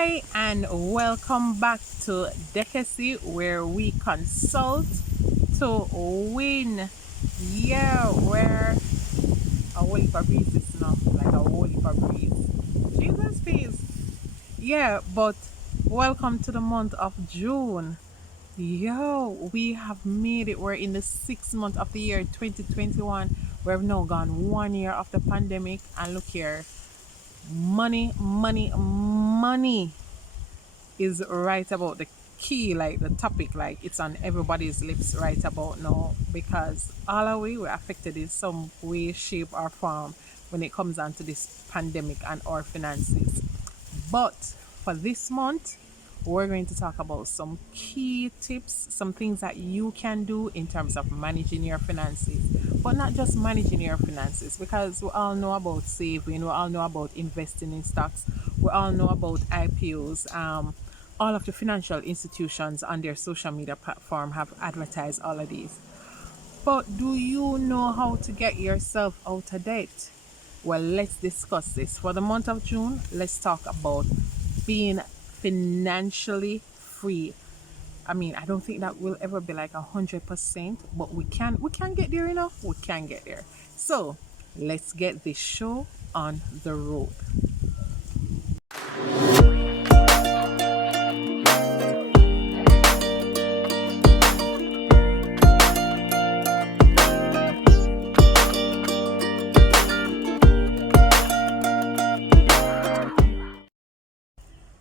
Hi, and welcome back to Decasy, where we consult to win. Yeah, where a whole heap of breeze is now, like a whole heap of breeze. Jesus feels. Yeah, but welcome to the month of June. Yo, we have made it. We're in the 6th month of the year 2021. We've now gone 1 year of the pandemic, and look here, money, money, money is right about the key, like the topic, like it's on everybody's lips right about now, because all our way we're affected in some way, shape, or form when it comes down to this pandemic and our finances. But for this month, we're going to talk about some key tips, some things that you can do in terms of managing your finances. But not just managing your finances, because we all know about saving, we all know about investing in stocks, we all know about IPOs. All of the financial institutions on their social media platform have advertised all of these. But do you know how to get yourself out of debt? Well, let's discuss this. For the month of June, let's talk about being financially free. I mean, I don't think that will ever be like 100%, but we can get there, we can get there. So let's get this show on the road.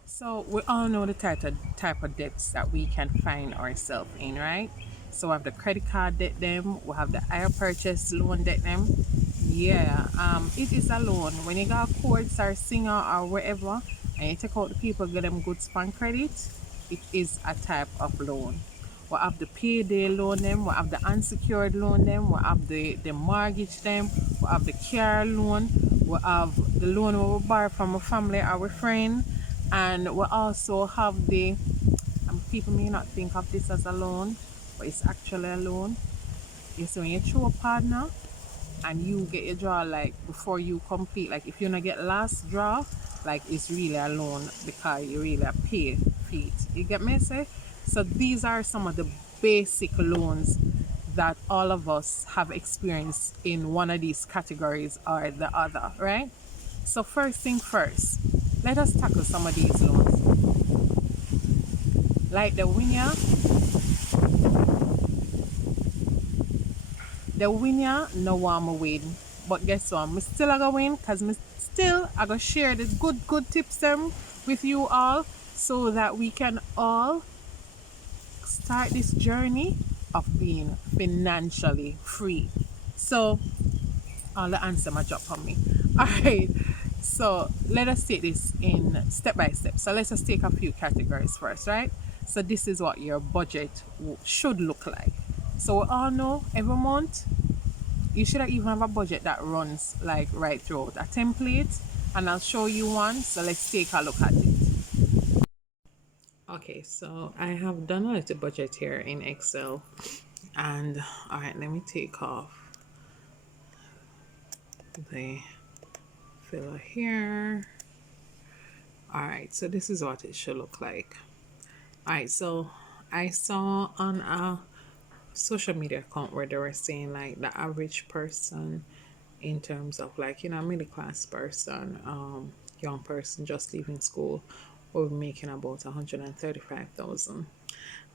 So we all know the type of debts that we can find ourselves in, right? So we have the credit card debt them, we have the hire purchase loan debt them. Yeah, it is a loan. When you got courts or singer or wherever and you take out the people get them good span credit, it is a type of loan. We have the payday loan them, we have the unsecured loan them, we have the mortgage them, we have the car loan, we have the loan we borrow from a family or a friend, and we also have the, and people may not think of this as a loan, but it's actually a loan. You see, when you show a partner and you get your draw like before you complete, like if you not get last draw, like it's really a loan because you really are pay feet. You get me say? So these are some of the basic loans that all of us have experienced in one of these categories or the other, right? So first thing first, let us tackle some of these loans. Like the winner no want me win. But guess what? Me still I go win because me still I go share the good tips them with you all so that we can all start this journey of being financially free. So all the answer my drop on me. Alright. So let us take this in step by step. So let's just take a few categories first, right? So this is what your budget should look like. So we all know every month you should even have a budget that runs like right throughout a template, and I'll show you one. So let's take a look at it. Okay, so I have done a little budget here in Excel, and all right, let me take off the filler here. All right, so this is what it should look like. All right, so I saw on a social media account where they were saying like the average person in terms of like middle class person, young person just leaving school will be making about 135,000.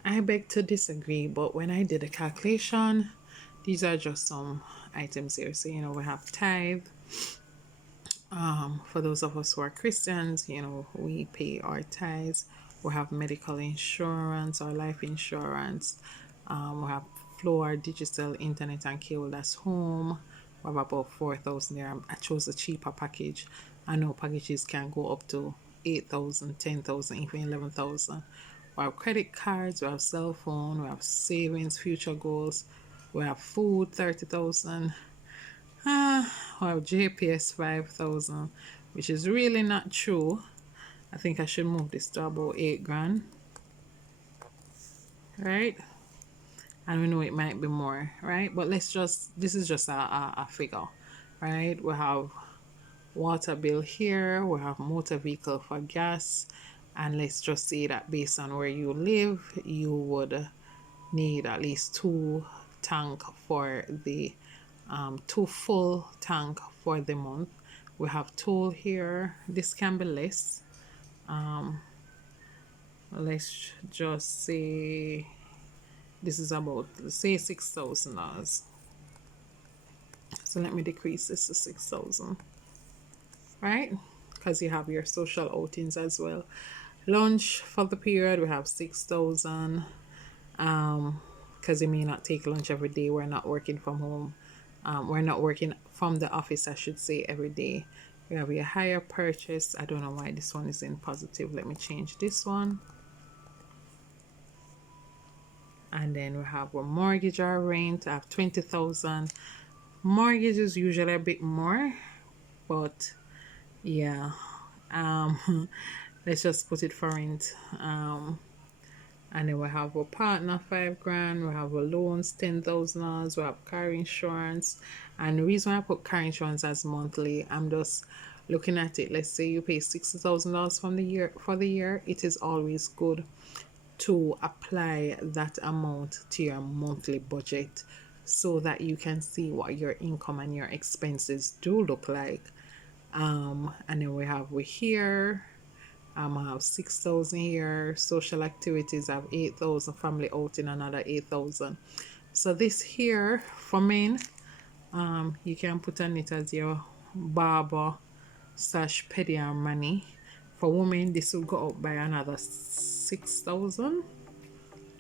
I beg to disagree, but when I did a calculation, these are just some items here. So we have tithe. For those of us who are Christians, we pay our tithes. We have medical insurance or life insurance. We have floor, digital, internet, and cable. That's home. We have about 4,000 there. I chose a cheaper package. I know packages can go up to 8,000, 10,000, even 11,000. We have credit cards. We have cell phone. We have savings, future goals. We have food, 30,000. Well, JPS 5,000, which is really not true. I think I should move this to about 8 grand, right? And we know it might be more, right? But this is just a figure, right? We have water bill here, we have motor vehicle for gas, And let's just say that based on where you live, you would need at least two full tank for the month. We have tool here. This can be less. Let's just say this is about, say, $6,000. So let me decrease this to 6,000, right? Because you have your social outings as well. Lunch for the period, we have 6,000. Because you may not take lunch every day. We're not working from home. We're not working from the office, I should say, every day. We have a higher purchase. I don't know why this one is in positive. Let me change this one. And then we have a mortgage or rent. I have 20,000. Mortgage is usually a bit more, but yeah. Let's just put it for rent. And then we have a partner $5,000, we have a loans $10,000, we have car insurance. And the reason why I put car insurance as monthly, I'm just looking at it. Let's say you pay $60,000 from the year for the year. It is always good to apply that amount to your monthly budget so that you can see what your income and your expenses do look like. And then we have here, I have 6,000 here. Social activities, I have 8,000. Family outing, another 8,000. So this here for men, you can put on it as your barber slash pediar money. For women, this will go up by another 6,000.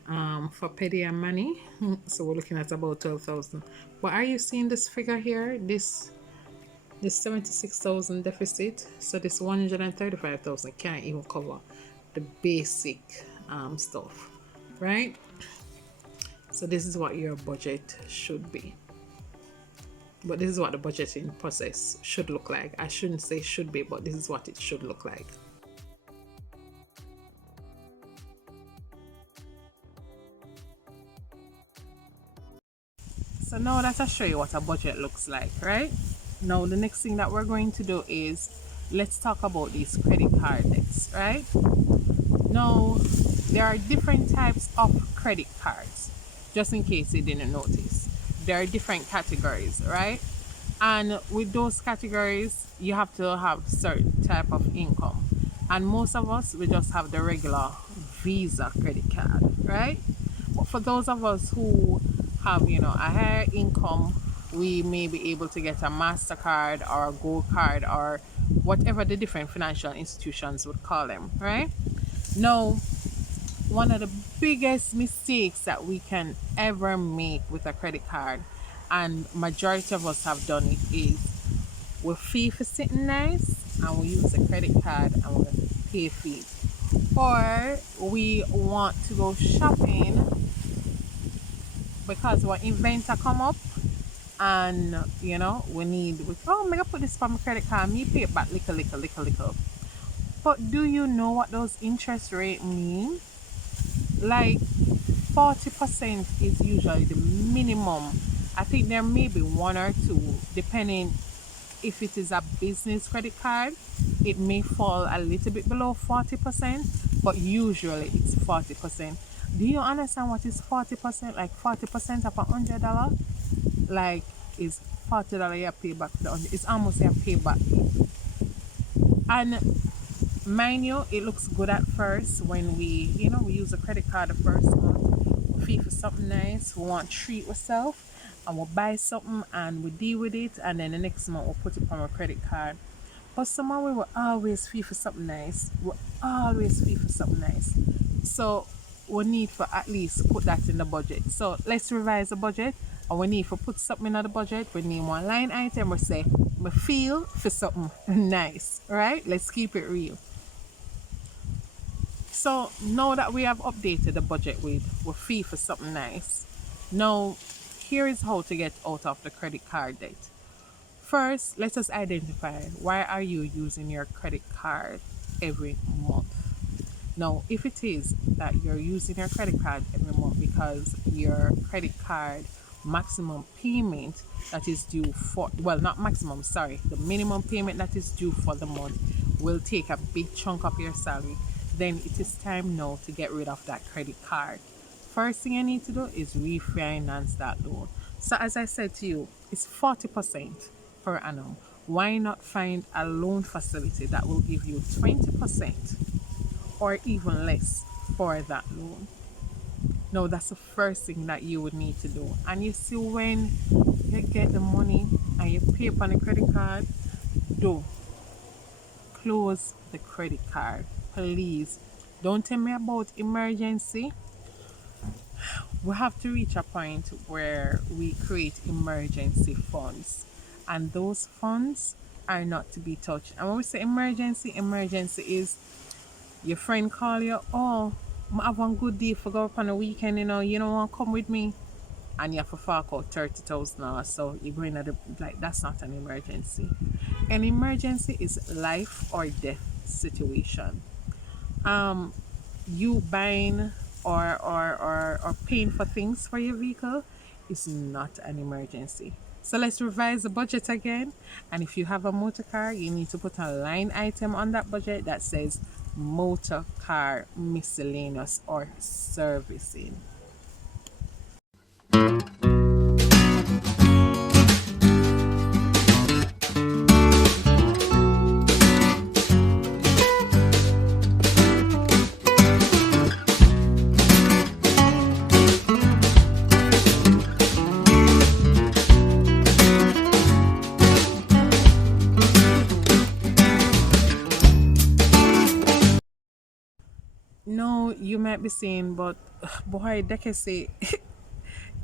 For pediar money, so we're looking at about 12,000. But are you seeing this figure here? This 76,000 deficit, so this 135,000 can't even cover the basic stuff, right? So this is what your budget should be, but this is what the budgeting process should look like. I shouldn't say should be, but this is what it should look like. So now that I show you what a budget looks like, right? Now the next thing that we're going to do is let's talk about these credit card debts, right? Now there are different types of credit cards, just in case you didn't notice. There are different categories, right? And with those categories, you have to have certain type of income. And most of us, we just have the regular Visa credit card, right? But for those of us who have, a higher income, we may be able to get a MasterCard or a Gold card or whatever the different financial institutions would call them, right? Now, one of the biggest mistakes that we can ever make with a credit card, and majority of us have done it, is we fee for sitting nice and we use a credit card and we pay fees. Or we want to go shopping because our events are come up and we I'm gonna put this on my credit card, me pay it back little. But do you know what those interest rate mean? Like 40% is usually the minimum. I think there may be one or two, depending if it is a business credit card, it may fall a little bit below 40%, but usually it's 40%. Do you understand what is 40%? Like 40% of $100, like is $40 you pay back for the 100. It's almost a payback. And mind you, it looks good at first when we use a credit card the first month. We feel for something nice, we want to treat ourselves, and we'll buy something and we deal with it, and then the next month we'll put it on our credit card. But somehow we will always feel for something nice. So we need for at least put that in the budget. So let's revise the budget, and we need to put something in the budget. We need one line item. We say, we feel for something nice, right? Let's keep it real. So now that we have updated the budget with we feel for something nice, now here is how to get out of the credit card debt. First, let us identify why are you using your credit card every month. Now, if it is that you're using your credit card every month because your credit card maximum payment that is due for, well, not maximum, sorry, the minimum payment that is due for the month will take a big chunk of your salary, then it is time now to get rid of that credit card. First thing you need to do is refinance that loan. So as I said to you, it's 40% per annum. Why not find a loan facility that will give you 20% or even less for that loan? No, that's the first thing that you would need to do. And you see, when you get the money and you pay up on a credit card, do close the credit card. Please don't tell me about emergency. We have to reach a point where we create emergency funds, and those funds are not to be touched. And when we say emergency, emergency is your friend call you, oh, I have one good deal for go up on a weekend, you don't want to come with me, and you have to fork out 30,000 dollars. So you're going at the, like, that's not an emergency. An emergency is life or death situation. You buying or paying for things for your vehicle is not an emergency. So let's revise the budget again. And if you have a motor car, you need to put a line item on that budget that says motor car miscellaneous or servicing. No, you might be saying, but boy, they can say,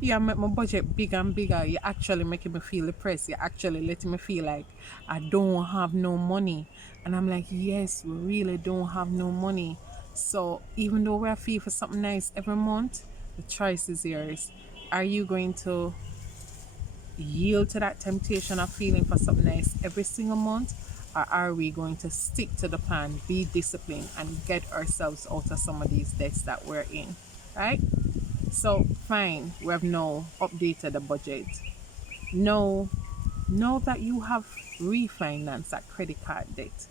yeah, make my budget bigger and bigger. You're actually making me feel depressed. You're actually letting me feel like I don't have no money. And I'm like, yes, we really don't have no money. So even though we're fee for something nice every month, the choice is yours. Are you going to yield to that temptation of feeling for something nice every single month? Or are we going to stick to the plan, be disciplined, and get ourselves out of some of these debts that we're in? Right? So, fine, we have now updated the budget. Now, now that you have refinanced that credit card debt,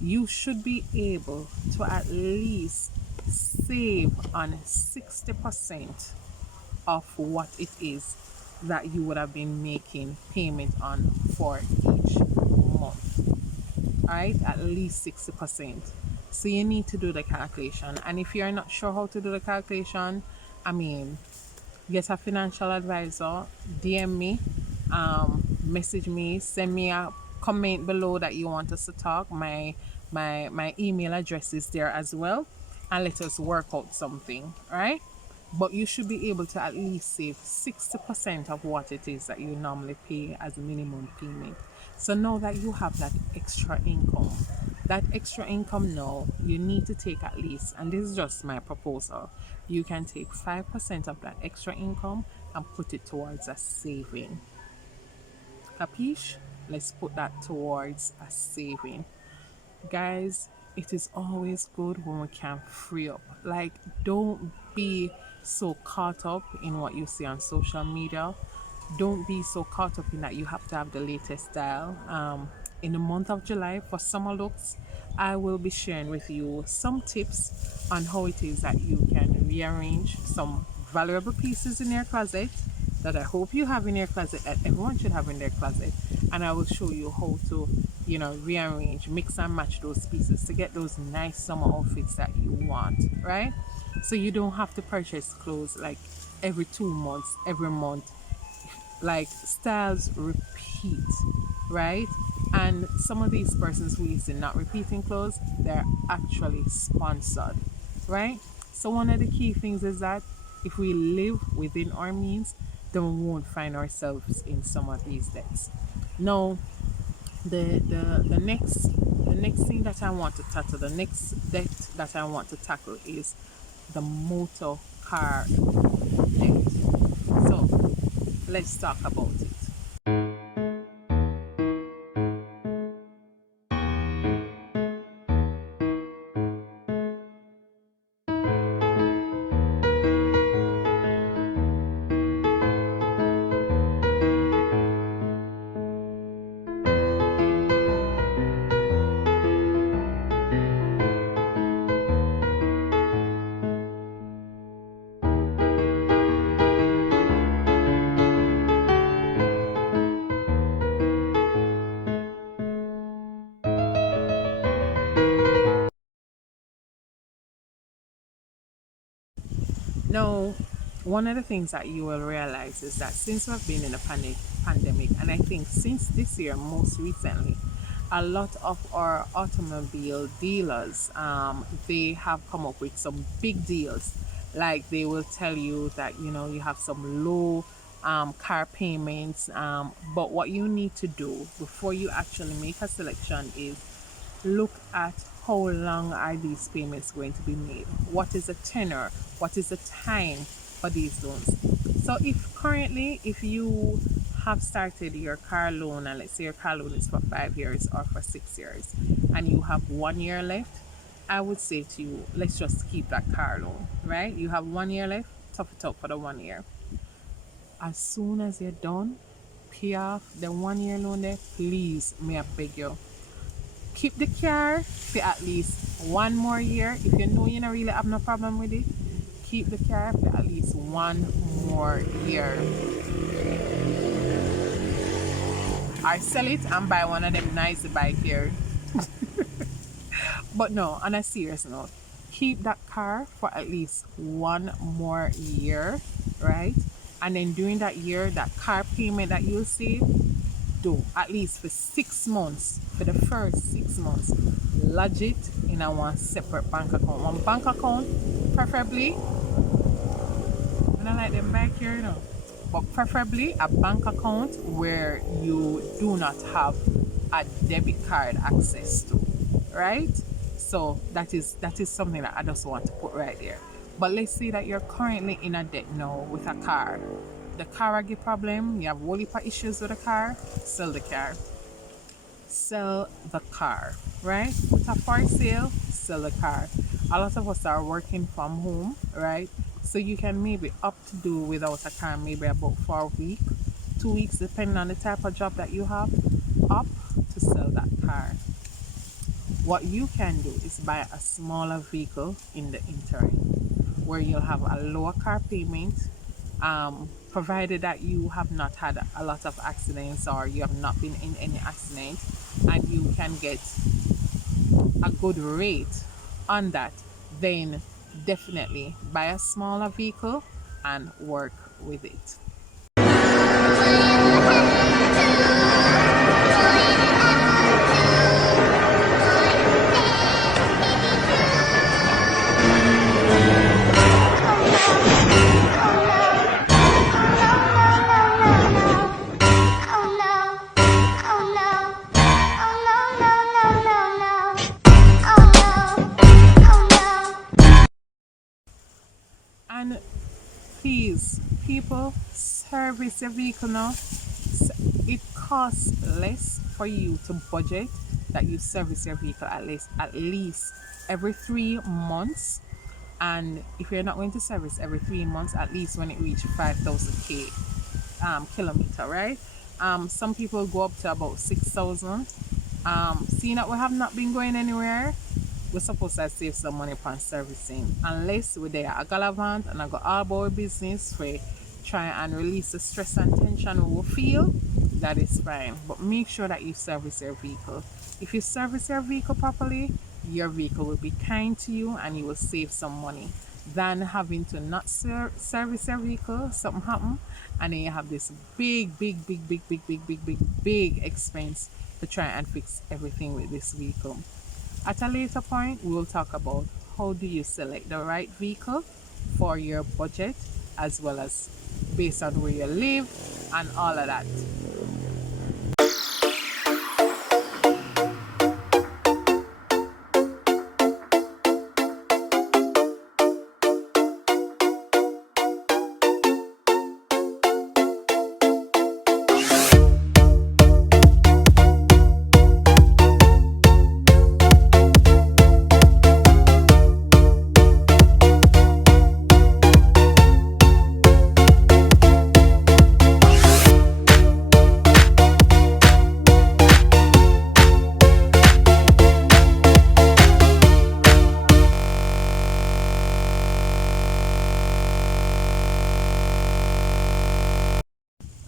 you should be able to at least save on 60% of what it is that you would have been making payment on for each month. Right, at least 60%. So you need to do the calculation. And if you're not sure how to do the calculation, I mean, get a financial advisor, DM me, message me, send me a comment below that you want us to talk. My email address is there as well, and let us work out something, right? But you should be able to at least save 60% of what it is that you normally pay as a minimum payment. So now that you have that extra income now, you need to take at least, and this is just my proposal, you can take 5% of that extra income and put it towards a saving. Capiche? Let's put that towards a saving. Guys, it is always good when we can free up. Like, don't be so caught up in what you see on social media. Don't be so caught up in that you have to have the latest style. In the month of July for summer looks, I will be sharing with you some tips on how it is that you can rearrange some valuable pieces in your closet that I hope you have in your closet, that everyone should have in their closet. And I will show you how to, rearrange, mix and match those pieces to get those nice summer outfits that you want, right? So you don't have to purchase clothes like every 2 months, every month. Like, styles repeat, right? And some of these persons who is not repeating clothes, they're actually sponsored, right? So one of the key things is that if we live within our means, then we won't find ourselves in some of these debts. Now, the next thing that I want to tackle, the next debt that I want to tackle is the motor car debt. So let's talk about it. Now, one of the things that you will realize is that since we've been in a pandemic, and I think since this year most recently, a lot of our automobile dealers, they have come up with some big deals. Like they will tell you that you have some low car payments, but what you need to do before you actually make a selection is look at how long are these payments going to be made, what is the tenor, what is the time for these loans. So if you have started your car loan, and let's say your car loan is for 5 years or for 6 years, and you have 1 year left, I would say to you, let's just keep that car loan. Right, you have 1 year left, tough it out for the 1 year. As soon as you're done, pay off the 1 year loan there. Please, may I beg you, keep the car for at least 1 more year. If you know you don't really have no problem with it, keep the car for at least 1 more year. Or sell it and buy one of them nice bike here. But no, on a serious note, keep that car for at least 1 more year, right? And then during that year, that car payment that you'll save, do at least for 6 months, for the first 6 months, lodge it in a one separate bank account. One bank account, preferably, I don't like them back here, but preferably a bank account where you do not have a debit card access to, right? So that is something that I just want to put right there. But let's say that you're currently in a debt now with a car. The car get problem, you have whole heap of issues with the car, sell the car. Sell the car, right? Put a for sale, sell the car. A lot of us are working from home, right? So you can maybe up to do without a car maybe about 4 weeks, 2 weeks, depending on the type of job that you have, up to sell that car. What you can do is buy a smaller vehicle in the interim where you'll have a lower car payment, provided that you have not had a lot of accidents or you have not been in any accident, and you can get a good rate on that. Then definitely buy a smaller vehicle and work with it. And please, people, service your vehicle now. It costs less for you to budget that you service your vehicle at least every 3 months. And if you're not going to service every 3 months, at least when it reaches 5,000 kilometer, right? Some people go up to about 6,000. Seeing that we have not been going anywhere, we're supposed to save some money upon servicing, unless we're there a galavant and I got all about business for try and release the stress and tension we will feel. That is fine, but make sure that you service your vehicle. If you service your vehicle properly, your vehicle will be kind to you and you will save some money than having to not service your vehicle, something happen, and then you have this big expense to try and fix everything with this vehicle. At a later point, we will talk about how do you select the right vehicle for your budget, as well as based on where you live and all of that.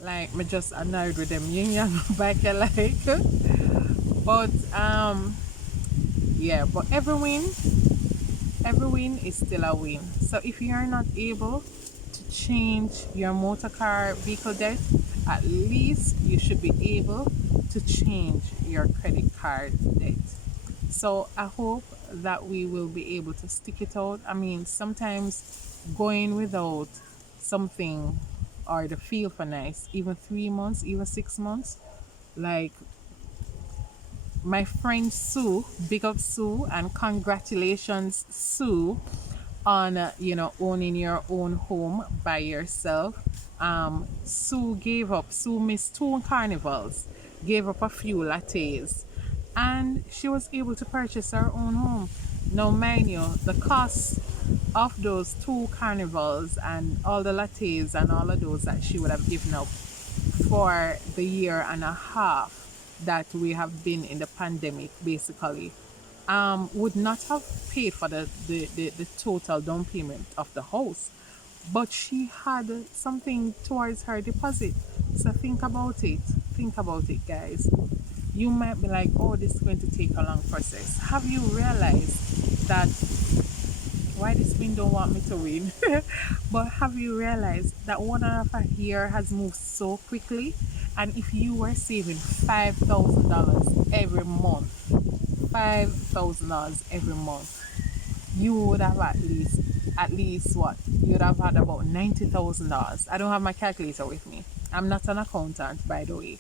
Like me just annoyed with them yin bike like. But yeah, but every every win is still a win. So if you are not able to change your motor car vehicle debt, at least you should be able to change your credit card debt. So I hope that we will be able to stick it out. I mean, sometimes going without something or the feel for nice, even 3 months, even 6 months, like my friend Sue, big up Sue, and congratulations, Sue, on owning your own home by yourself. Sue missed two carnivals, gave up a few lattes, and she was able to purchase her own home. Now, mind you, the cost of those two carnivals and all the lattes and all of those that she would have given up for the year and a half that we have been in the pandemic, basically, would not have paid for the total down payment of the house. But she had something towards her deposit. So think about it. Think about it, guys. You might be like, oh, this is going to take a long process. Have you realized that why this win don't want me to win? But have you realized that 1.5 year has moved so quickly? And if you were saving $5,000 every month, $5,000 every month, you would have at least what? You would have had about $90,000. I don't have my calculator with me. I'm not an accountant, by the way.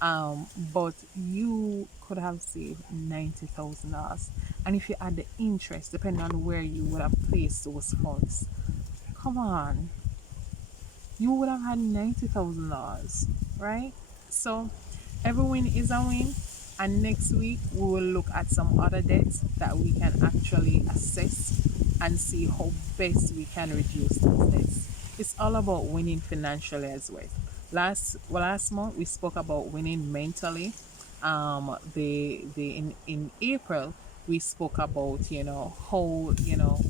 But you could have saved $90,000. And if you add the interest, depending on where you would have placed those funds, come on, you would have had $90,000, right? So every win is a win. And next week we will look at some other debts that we can actually assess and see how best we can reduce those debts. It's all about winning financially as well. Last month we spoke about winning mentally. The in April we spoke about how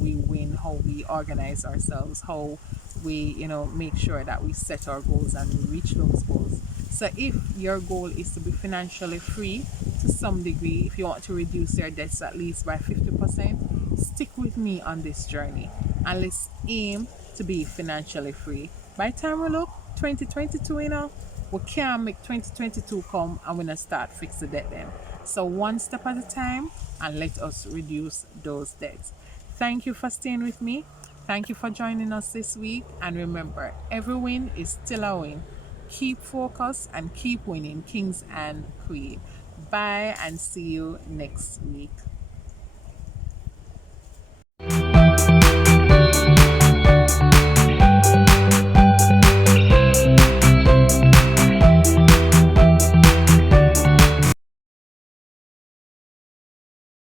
we win, how we organize ourselves, how we make sure that we set our goals and we reach those goals. So if your goal is to be financially free to some degree, if you want to reduce your debts at least by 50%, stick with me on this journey and let's aim to be financially free. By the time we look 2022, we can't make 2022 come and we're gonna start fix the debt then. So one step at a time and let us reduce those debts. Thank you for staying with me. Thank you for joining us this week. And remember, every win is still a win. Keep focused and keep winning, kings and queens. Bye and see you next week.